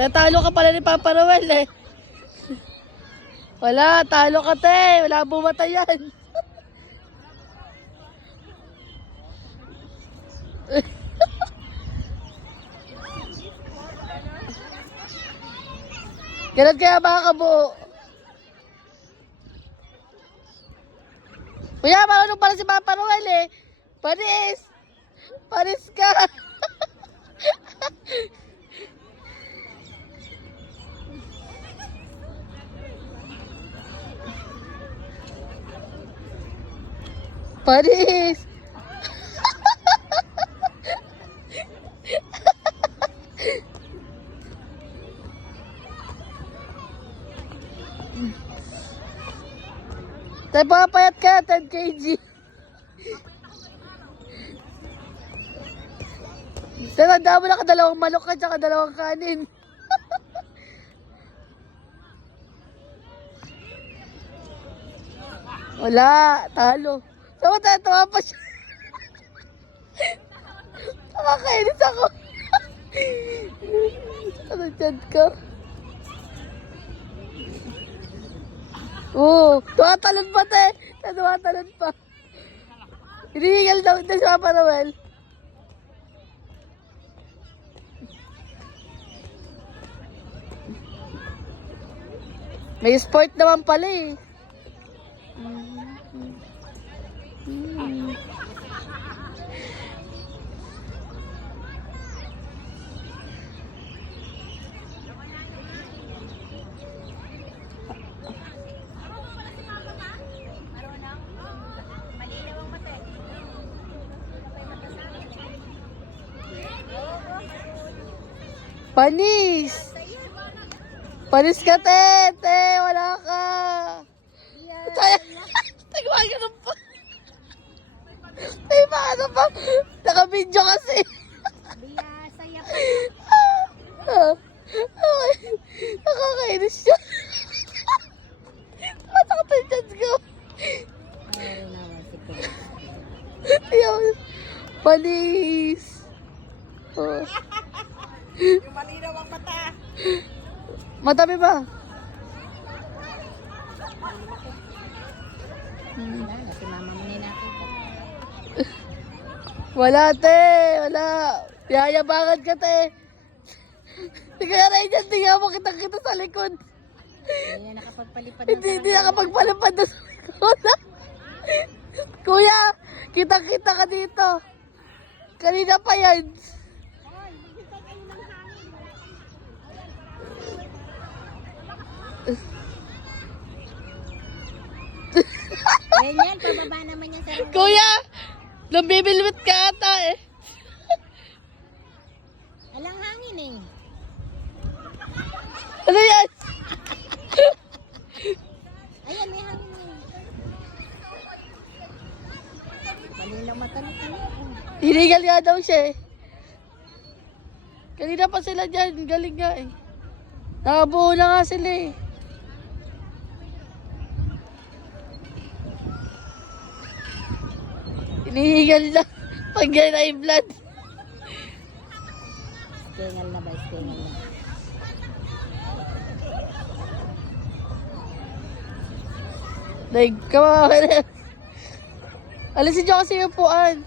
Natalo ka pala ni Papa Noel eh. Wala, talo ka te. Wala bumatayan. Ganun kaya mga kabuo. Kuya, marunong pala si Papa Noel eh. Panis! Panis ka! Panis! Tayo papayat ka, 10 kg. Tanda mo na ka dalawang manok ka tsaka dalawang kanin. Wala, talo. Sama tayo, tawa pa siya. Nakakainis ako. Ano dyan ka? Oo, tumatalon pa te. Tumatalon pa. Hinihingal daw ito si Papa Noel. May sport naman pala eh. Panis! Panis ka, te! Te, wala ka! Kaya, nagawa ganun pa. Ay, paano pa? Naka-video kasi. Saya Ah, okay. Nakakainis siya. Matakatay dyan ko. Ayaw. Panis! Oh. Yung malinaw ang mata. Madami ba? Wala na, si mama mo nakita. Wala, te. Wala. Yayabangan ka, te. Hindi ka rin dyan. Tingnan mo, kitang-kita sa likod. Hindi na nakapagpalipad ng Hindi nakapagpalapad na sa likod. Kuya, kitang-kita ka dito. Kanina pa yan. Ganyan, pababa naman yan sa Kuya, nabibilwit ka ata eh. alang hangin eh. Ano yan? Ayan, may hangin eh. Malinaw mata na tayo. Hinigal nga daw siya eh. Kanina pa sila dyan. Galing nga eh. Nakabuo na nga sila eh. Hinihingal na. Pag yan ay blood. Stengal na ba? Stengal na. Daig ka mga. Alisin nyo kasi yung puan.